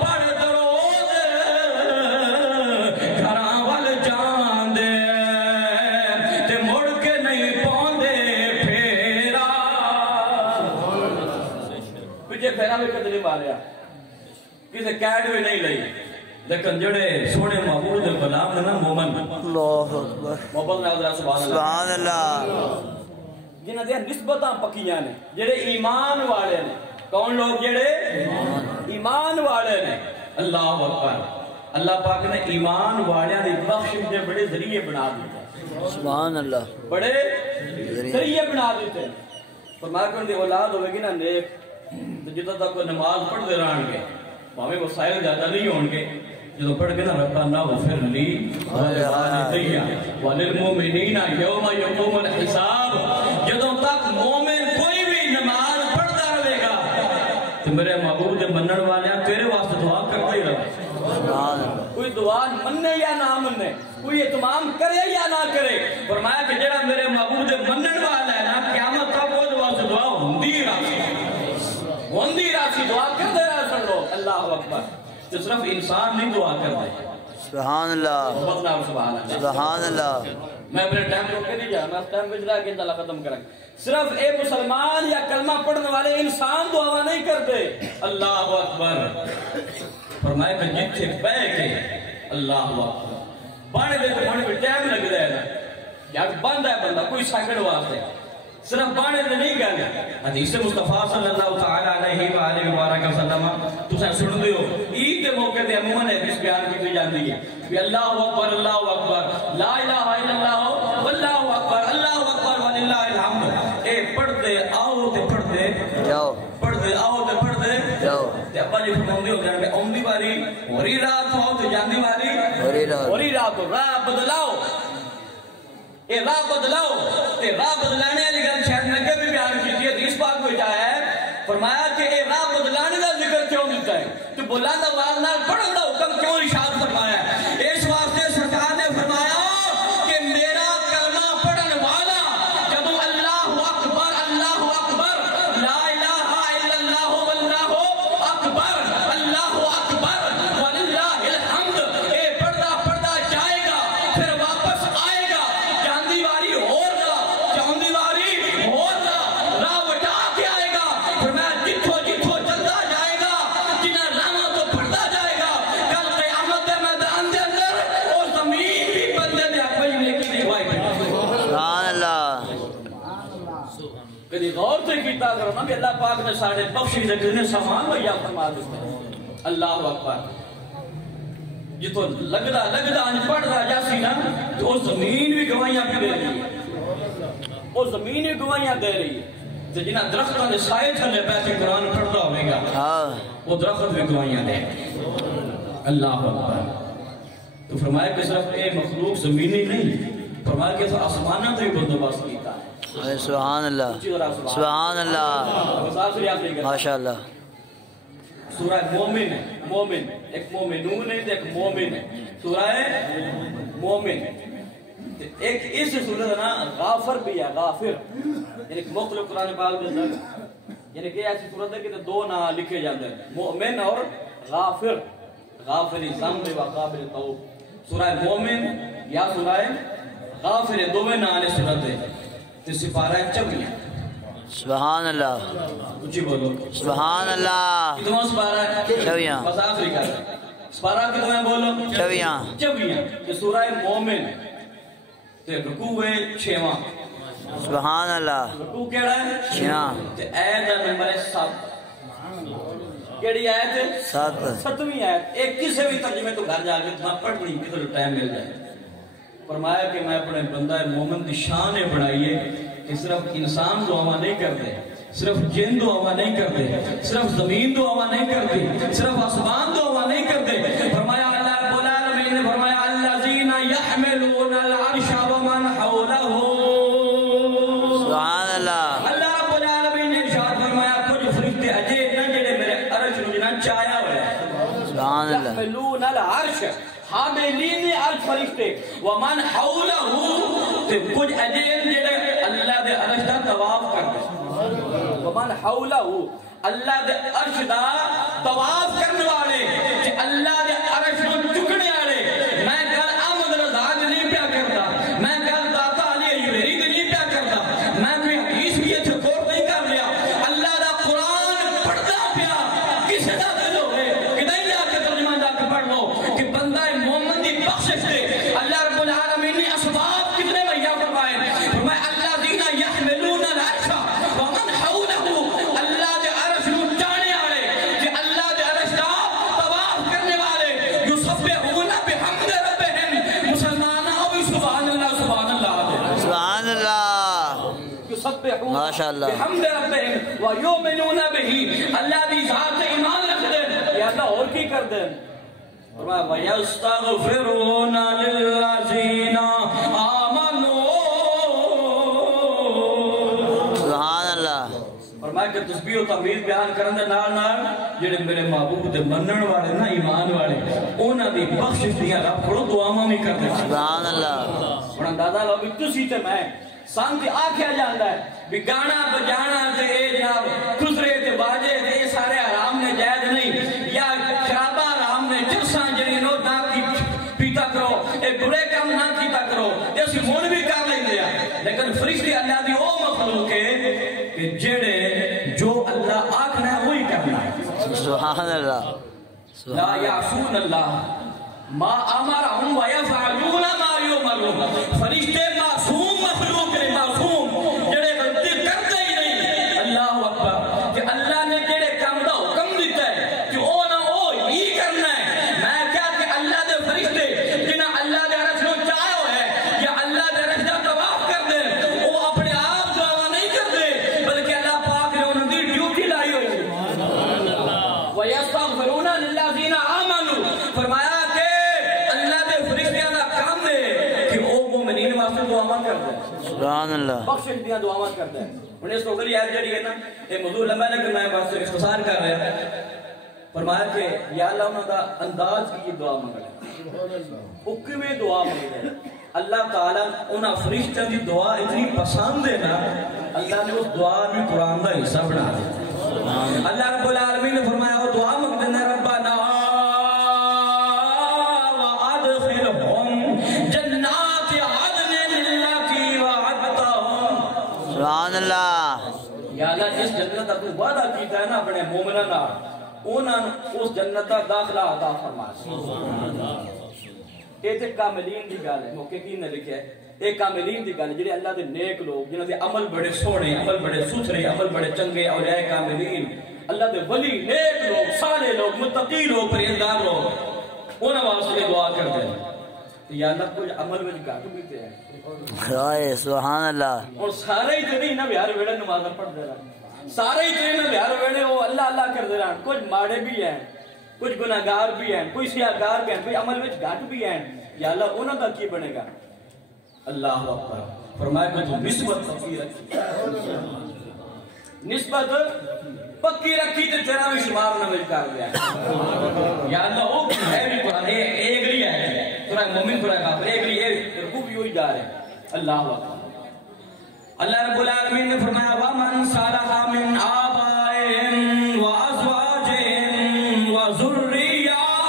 پڑ دروز گھراں ول جاندے تے مڑ کے نہیں پوندے پھیرا پچھے پھیرا بھی کدی نہیں ماریا کسی کیڈ بھی نہیں لئی لیکن جڑے سونے محبوب دے غلام نے نا مومن اللہ اکبر محبت ناظرہ سبحان اللہ سبحان اللہ جنہاں دے نسبتاں پکیاں نے جڑے ایمان والے نے کون لوگ جڑے ایمان والے نے اللہ اکبر اللہ پاک نے ایمان والے دی بخشش دے بڑے ذریعے بنا دیتے سبحان اللہ بڑے ذریعے بنا دیتے فرمایا کہ ان دی اولاد ہوئے گی نا نیک تو جتنا تک کوئی نماز پڑھ دے رہن گے ہمیں وسائل زیادہ نہیں ہون گے جدو پڑھ کے نا ربنا اغفر لی ولوالدیہ وللمؤمنین یوم یقوم الحساب جدو تک مومن کوئی بھی نماز پڑھتا رہے گا تو میرے محبوب دے منن والے تیرے واسطے دعا کرتا ہی رہے سبحان اللہ کوئی دعا مننے یا نہ مننے کوئی اہتمام کرے یا نہ کرے فرمایا کہ جڑا میرے محبوب دے منن والا ہے نا قیامت تک وہ واسطے دعا ہوندی راسی دعا کرتے رہا سن لوگ اللہ اکبر تو صرف انسان نہیں دعا کرتے سبحان اللہ سبحان اللہ سبحان اللہ میں اپنے ٹائم روک کے نہیں جا میں ٹائم بجلا کے انشاءاللہ ختم کریں صرف اے مسلمان یا کلمہ پڑھنے والے انسان دعا نہیں کرتے اللہ اکبر فرمایا کہ جتھے بہ کے اللہ اکبر بانے دے تو بانے پہ ٹائم لگ رہا ہے نا یا بند ہے بندہ کوئی سیکنڈ واسطے صرف بانے دے نہیں گیا حدیث مصطفیٰ صلی اللہ تعالیٰ علیہ وآلہ وبارک وسلم تو سن سن دیو عید کے موقع دے عموماً حدیث بیان کی جاندی ہے کہ اللہ اکبر لا الہ الا اللہ واللہ اکبر وللہ الحمد اے پڑھتے آؤ تے پڑھتے جاؤ پڑھتے آؤ تے پڑھتے جاؤ تے ابا جی فرماؤندے ہو جانے کہ اوندی باری ہوری رات آؤ تے جاندی باری ہوری رات راہ بدلاؤ اے راہ بدلاؤ تے راہ بدلانے والی گل شاید میں کبھی بیان کی تھی حدیث پاک میں جایا ہے فرمایا کہ اے راہ بدلانے کا ذکر کیوں دیتا ہے تو بلند آواز نال پڑھن دا حکم کیوں ارشاد فرمایا ہے اس واسطے سرکار نے فرمایا کہ میرا کلمہ پڑھن والا جب اللہ اکبر لا الہ الا اللہ واللہ اکبر اللہ اکبر وللہ الحمد اے پڑھدا پڑھدا جائے گا پھر واپس آئے گا جاندی واری اور گا جاندی واری اور گا راہ وٹا کے آئے گا پھر میں جتھو جتھو چلتا جائے گا جنہیں راہ تو پڑھتا جائے گا کل قیامت دے میدان دے اندر اور زمین بھی بندے دے اپنی نیکی دی گواہی دے سبحان اللہ کدی غور سے کیتا کرو نا کہ اللہ پاک نے ساڑھے بخشی دے کتنے سامان مہیا فرما دیتے ہیں اللہ اکبر جتو لگدا انج پڑھدا جاسی نا تو زمین بھی گواہیاں بھی دے رہی ہے وہ زمین بھی گواہیاں دے رہی ہے تو جنہ درختوں نے سائے تھلے بیٹھے قرآن پڑھتا ہوئے گا وہ درخت بھی گواہیاں دے اللہ اکبر تو فرمایا کہ صرف اے مخلوق زمینی نہیں فرمایا کہ آسمانہ تو ہی بندوبست کیتا ہے سبحان اللہ سبحان اللہ ماشاءاللہ سورہ مومن ہے مومن ایک مومنون ہے ایک مومن ہے سورہ مومن ایک اس سورہ نا غافر بھی ہے غافر یعنی مختلف قرآن پاک کے اندر یعنی کہ ایسی صورت ہے کہ دو نام لکھے جاتے ہیں مومن اور غافر غافر ذنب و قابل توب سورہ مومن یا سورہ غافر دو نام نے صورت ہے تو سپارہ چبیاں سبحان اللہ اچھی بولو سبحان اللہ کتنا سپارہ ہے چویاں بس آخری کر سپارہ کتنا ہے بولو چویاں یہ سورہ مومن تے رکوع ہے 6واں سبحان اللہ رکوع کیڑا ہے 6 تے آیت دا نمبر ہے 7 کیڑی آیت ہے 7ویں آیت ایک کسی بھی ترجمے تو گھر جا کے تمہیں پڑھ لیں کتنا ٹائم مل جائے فرمایا کہ میں اپنے بندہ مومن دی شان بڑھائیے کہ صرف انسان دعا نہیں کرتے صرف جن دعا نہیں کرتے صرف زمین دعا نہیں کرتے صرف آسمان دعا نہیں کرتے فرمایا اللہ رب العالمین نے فرمایا الذین یحملون العرش ومن حولہ سبحان اللہ اللہ رب العالمین نے ارشاد فرمایا کچھ فرشتے اجے نہ جڑے میرے عرش نو جنہ چایا ہوا ہے سبحان اللہ یحملون العرش حاملین عرش فرشتے ومن حولہ تے کچھ اجے جڑے اللہ دے عرش دا طواف کرتے ومن حولہ اللہ دے عرش دا طواف کرنے والے کہ اللہ دے عرش کو چکنے والے میں کل احمد رضا نہیں پیا کرتا میں کل داتا علی ایوبی نہیں پیا کرتا میں کوئی حدیث بھی اتنے کوٹ نہیں کر لیا اللہ دا قرآن پڑھتا پیا کسی دا دل ہوئے کہ نہیں جا کے ترجمہ جا کے پڑھ لو کہ بندہ مومن دی بخشش دے اللہ رب العالمین نے اسباب کتنے مہیا فرمائے فرمائے اللہ دینا یحملون العرش ومن حولہ اللہ دے عرش نو چانے والے کہ اللہ دے عرش دا طواف کرنے والے یسبحون بحمد ربہم مسلمانہ ہوئی سبحان اللہ سبحان اللہ یسبحون ماشاءاللہ بحمد ربہم ویؤمنون بہی اللہ دی ذات ایمان رکھ دیں یا اللہ اور کی کر دیں فرمایا وَيَسْتَغْفِرُونَ لِلَّذِينَ آمَنُوا سبحان اللہ فرمایا کہ تسبیح و تحمید بیان کرن دے نال جڑے میرے محبوب تے منن والے نا ایمان والے انہاں دی بخشش دیاں رب کولوں دعاواں وی کردے سبحان اللہ ہن اندازہ لو بھی تسی تے میں سان تے آکھیا جاندا ہے بھی گانا بجانا تے اے جناب خسرے تے باجے تے اے سارے حرام نے جائز نہیں یا شرابہ حرام نے چرساں جڑی نو نہ پیتا کرو اے برے کام نہ کیتا کرو اے اسی ہن بھی کر لیندے ہیں لیکن فرشتے اللہ دی او مخلوق ہے کہ جڑے جو اللہ آکھنا ہے وہی کرنا ہے سبحان اللہ لا یعصون اللہ ما امرہم ویفعلون ما یؤمرون فرشتے معصوم مخلوق نے معصوم جڑے غلطی کرتے ہی نہیں اللہ اکبر کہ اللہ نے جڑے کام دا حکم دیتا ہے کہ او نہ او ہی کرنا ہے میں کیا کہ اللہ دے فرشتے جنہاں اللہ دے عرش نو چاہے ہوئے یا اللہ دے عرش دا طواف کر دے وہ اپنے آپ دعا نہیں کرتے بلکہ اللہ پاک نے انہوں دی ڈیوٹی لائی ہوئی وَيَسْتَغْفِرُونَ لِلَّذِينَ آمَنُوا فرمایا کہ اللہ دے فرشتیاں دا کام دے کہ وہ مومنین واسطے دعاواں کرتا ہے سبحان اللہ بخشش دیاں دعاواں کرتا ہے انہیں اس کو اگلی آیت جڑی ہے نا یہ موضوع لمبا ہے لیکن میں بس اختصار کر رہا ہے فرمایا کہ یا اللہ انہوں کا انداز کی دعا منگا حکمیں دعا منگا اللہ تعالیٰ انہاں فرشتوں کی دعا اتنی پسند ہے نا اللہ نے اس دعا بھی قرآن کا حصہ بنا دیا اللہ رب العالمین نے فرمایا وہ دعا مقدنا ربنا وادخلهم جنات عدن التي وعدتهم سبحان اللہ یا اللہ جس جنت کا تو وعدہ کیتا ہے نا اپنے مومنوں نال انہاں اس جنت کا داخلہ عطا فرما یہ تے کاملین دی گل ہے محققین نے لکھا ہے ایک کاملین دی گل جڑے اللہ دے نیک لوگ جنہاں دے عمل بڑے سونے عمل بڑے ستھرے عمل بڑے چنگے اولیاء کاملین اللہ دے ولی نیک لوگ صالح لوگ متقی لوگ پرہیزگار لوگ انہاں واسطے دعا کرتے ہیں یا اللہ کچھ عمل وچ گھٹ بھی تے ہے سبحان اللہ اور سارے ہی تے نہیں نہ ہر ویلے نماز پڑھدے رہن سارے ہی تے نہ ہر ویلے وہ اللہ اللہ کردے رہن کچھ ماڑے بھی ہیں کچھ گناہگار بھی ہیں کوئی سیاہگار بھی ہیں کوئی عمل وچ گھٹ بھی ہیں یا اللہ انہاں دا کی بنے گا اللہ اکبر فرمایا کہ تو نسبت پکی رکھی نسبت پکی رکھی تو تیرا بھی شمار نہ مل کر دیا یا اللہ وہ ہے بھی قرآن ایک لی ہے سورہ مومن سورہ کافر ایک لی ہے رکوع بھی ہوئی جا رہے اللہ اکبر اللہ رب العالمین نے فرمایا وَمَنْ صَلَحَ مِنْ آبَائِهِمْ وَأَزْوَاجِهِمْ وَذُرِّيَّاتِهِمْ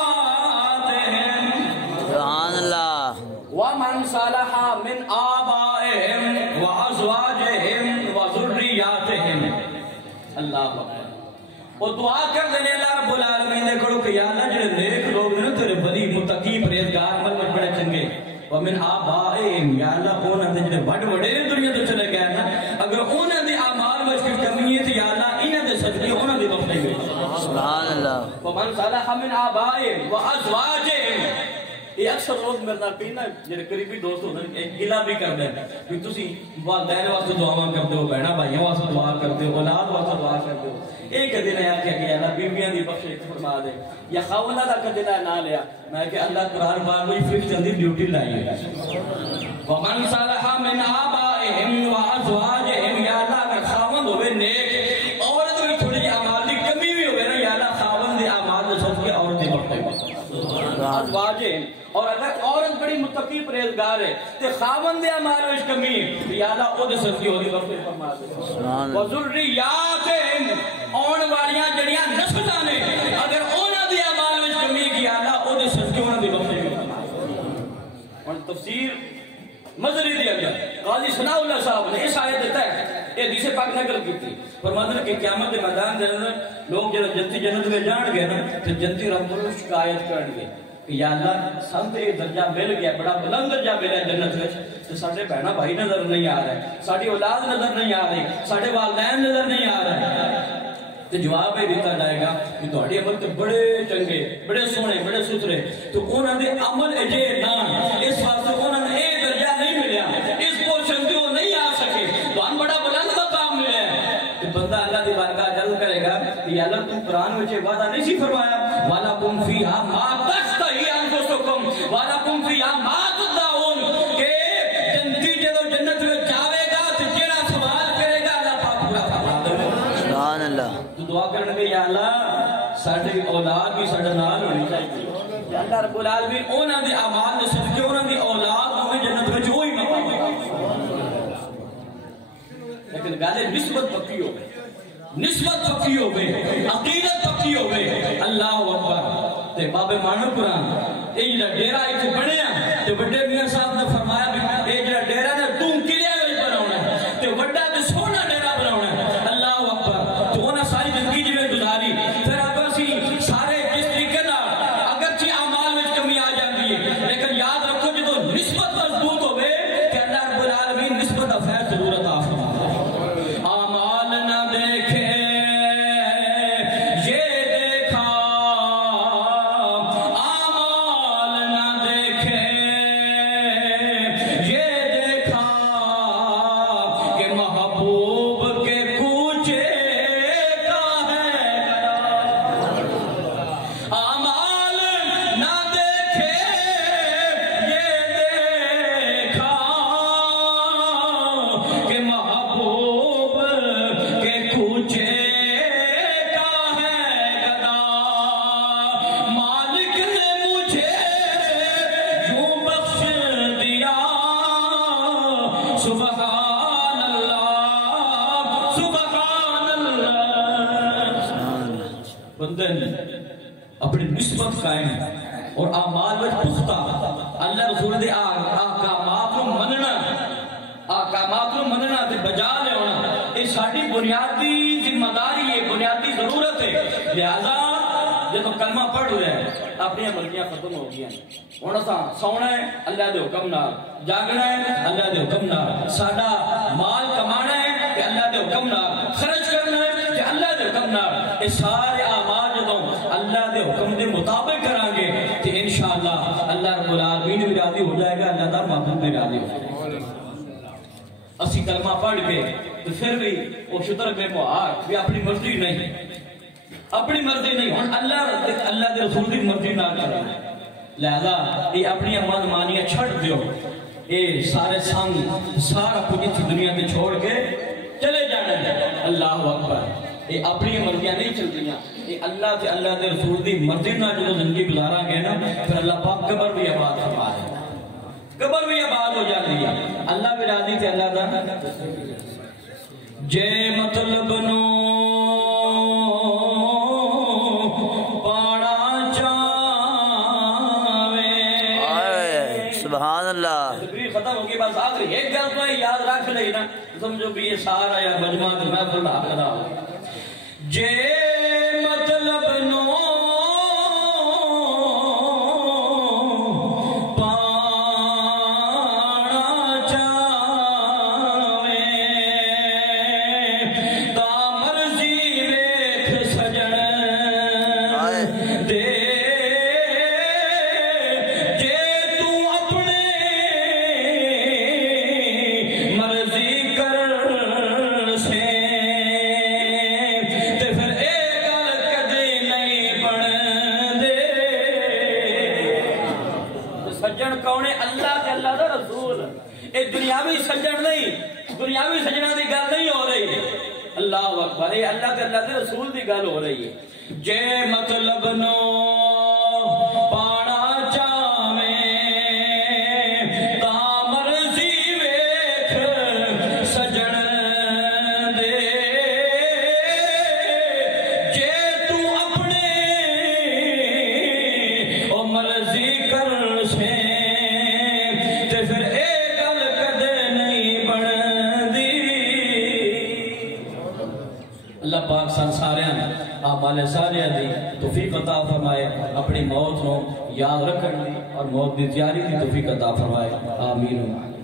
سبحان اللہ وَمَنْ صَلَحَ مِنْ آبَائِهِمْ وَأَزْوَاجِهِمْ وَذُرِّيَّاتِهِمْ اللہ اکبر وہ دعا کر دینے اللہ رب العالمین نے کہو کہ یا اللہ جڑے نیک لوگ نے تیرے ولی متقی پرہیزگار عمل وچ بڑے چنگے ومن آبائہم یا اللہ انہاں دے جڑے بڑے بڑے دنیا تو چلے گئے نا اگر انہاں دے اعمال وچ کوئی کمی ہے تو یا اللہ انہاں دے صدقے انہاں دی بخشش ہوئی سبحان اللہ ومن صلح من آبائہم وازواجہم یہ اکثر لوگ میرے نال پینا جڑے قریبی دوست ہوندے نے گلا بھی کردے کہ تسی والدین واسطے دعاواں کردے ہو بہناں بھائیاں واسطے دعا کردے ہو اولاد واسطے دعا کردے ہو ایک دن آیا کہ اللہ بیویاں دی بخشش فرما دے یا خاونداں دا کدے نہ لیا میں کہ اللہ قرآن پاک میں فرشتوں دی ڈیوٹی لائی ہے ومن صلح من آبائہم وازواجہم یا اللہ اگر خاوند ہوے نیک عورت بھی تھوڑی اعمال دی کمی بھی ہوے نا یا اللہ خاوند دے اعمال دے صدقے عورت دی بخشش ازواجہم اور اگر عورت بڑی متقی پرہیزگار ہے تے خاوند دے اعمال وچ کمی ہے یا اللہ او دے صدقے او دی بخشش فرما دے وذریاتہم اون والیاں جڑیاں نسلاں نے اگر انہاں دے اعمال وچ کمی ہے یا اللہ او دے صدقے انہاں دی بخشش فرما دے اور تفسیر مزری دی اندر قاضی ثناء اللہ صاحب نے اس آیت دیتا ہے یہ حدیث پاک نقل کی تھی فرماتے ہیں کہ قیامت کے میدان دے اندر لوگ جب جنتی جنت میں جان گئے نا تو جنتی رب کو شکایت کرن گے کہ یا اللہ سب تے درجہ مل گیا بڑا بلند درجہ ملا جنت وچ تے ساڈے بہنا بھائی نظر نہیں آ رہے ساڈی اولاد نظر نہیں آ رہی ساڈے والدین نظر نہیں آ رہے تو جواب یہ دیتا جائے گا کہ تہاڈے عمل تے بڑے چنگے بڑے سونے بڑے ستھرے تو انہاں دے عمل اجے نہ اس واسطے انہاں نے اے درجہ نہیں ملیا اس پوزیشن تے وہ نہیں آ سکے تو ان بڑا بلند مقام ملیا ہے تو بندہ اللہ دی بارگاہ جلد کرے گا کہ یا اللہ تو قرآن وچ وعدہ نہیں سی فرمایا وَلَكُمْ فِيهَا مَا تَشْتَهِي أَنفُسُكُمْ وَلَكُمْ فِيهَا مَا تُدَّعُونَ کہ جنتی جدو جنت میں جاوے گا تو جڑا سوال کرے گا اللہ پاک پورا فرما دے سبحان اللہ تو دعا کرنے کے یا اللہ ساڈی اولاد بھی ساڈے نال ہونی چاہیے یا اللہ رب العالمین انہاں دے اعمال دے صدقے انہاں دی اولاد ہوے جنت وچ وہی مقام لیکن گل نسبت پکی ہو نسبت پکی ہو عقیدت پکی ہو اللہ اکبر تے بابے مانو قرآن اے جڑا ڈیرا ایتھے بنیا تے بڑے میاں صاحب نے فرمایا بھی اے جڑا ڈیرا نا تو کلیا وچ بناونا ہے تے بڑا تے سونا ڈیرا بناونا ہے اللہ اکبر تو انہاں ساری زندگی جویں گزاری پھر اگر اسی سارے جس طریقے نال اگرچہ اعمال وچ کمی آ جاندی ہے لیکن یاد رکھو جدوں نسبت مضبوط ہوے کہ اللہ رب العالمین نسبت دا فیض ضرور عطا فرمائے اعمال نہ دیکھے اپنی نسبت قائم اور اعمال وچ پختہ اللہ رسول دے احکامات کو مننا تے بجا لے ہونا یہ ساری بنیادی ذمہ داری ہے بنیادی ضرورت ہے لہذا جب کلمہ پڑھ رہے ہیں اپنی مرضیاں ختم ہو گئی ہیں ہن اساں سونا ہے اللہ دے حکم نال جاگنا ہے اللہ دے حکم نال ساڈا مال کمانا ہے کہ اللہ دے حکم نال خرچ کرنا ہے کہ اللہ دے حکم نال یہ سارے اعمال جدوں اللہ دے حکم دے مطابق کران گے تے انشاءاللہ اللہ رب العالمین بھی راضی ہو جائے گا اللہ دا محبوب بھی راضی ہو جائے گا اسی کلمہ پڑھ کے تو پھر بھی وہ شطر بے مہار بھی اپنی مرضی نہیں اپنی مرضی نہیں ہن اللہ دے رسول دی مرضی نہ کرنا لہذا یہ اپنی امان مانیاں چھڑ دیو یہ سارے سنگ سارا کچھ اس دنیا میں چھوڑ کے چلے جانا ہے اللہ اکبر یہ اپنی مرضیاں نہیں چلتی یہ اللہ تے اللہ دے رسول دی مرضی نہ جو زندگی گزارا گے نا پھر اللہ پاک قبر بھی آباد فرما دے قبر بھی آباد ہو جاتی ہے اللہ بھی راضی تے اللہ دا جے مطلب نو پاڑا چاوے سبحان اللہ تقریر ختم ہوگی بس آخری ایک گل تو یاد رکھ لئی نا سمجھو بھی یہ سارا یا مجمع محفل حق ادا ہو جے مطلب نو دنیاوی سجنہ دی گل نہیں ہو رہی ہے. اللہ اکبر، یہ اللہ کے رسول دی گل ہو رہی ہے. جے مطلب نو پانا چاہویں تا مرضی ویکھ سجن دے، جے تو اپنے او مرضی کر سے تے پھر اللہ پاک سارے آمال سارے دی توفیق عطا فرمائے، اپنی موت نو یاد رکھن دی اور موت دی تیاری دی توفیق عطا فرمائے. آمین.